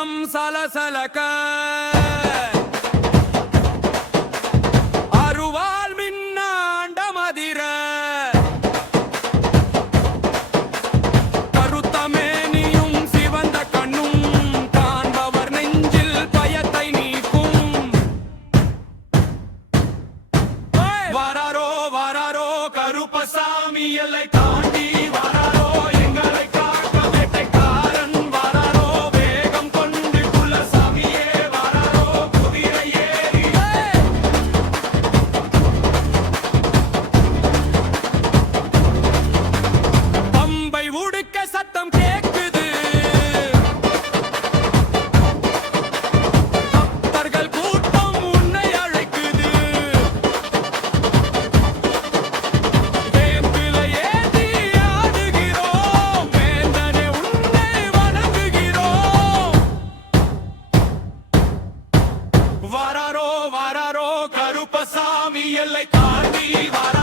ரத்தம் சலசலக்க அருவாள் மின்னாண்ட மதிர கருத்தமேனியும் சிவந்த கண்ணும் காண்பவர் நெஞ்சில் பயத்தை நீக்கும். வாராரோ வாராரோ கருப்பசாமி எல்லை தாண்டி வாராரோ எங்களை காக்க வேட்டைக்காரன் வாராரோ வேகம் கொண்டு குலசாமியே வாராரோ குதிரை ஏறி பம்பை உடுக்க சத்தம் கேக்குது பக்தர்கள் கூட்டம் உன்னை அழைக்குது. வேம்பிலை ஏந்தி ஆடுகிறோம் வேந்தனே உன்னை வணங்குகிறோம். வாராரோ வாராரோ கருப்பசாமி எல்லை தாண்டி வாராரோ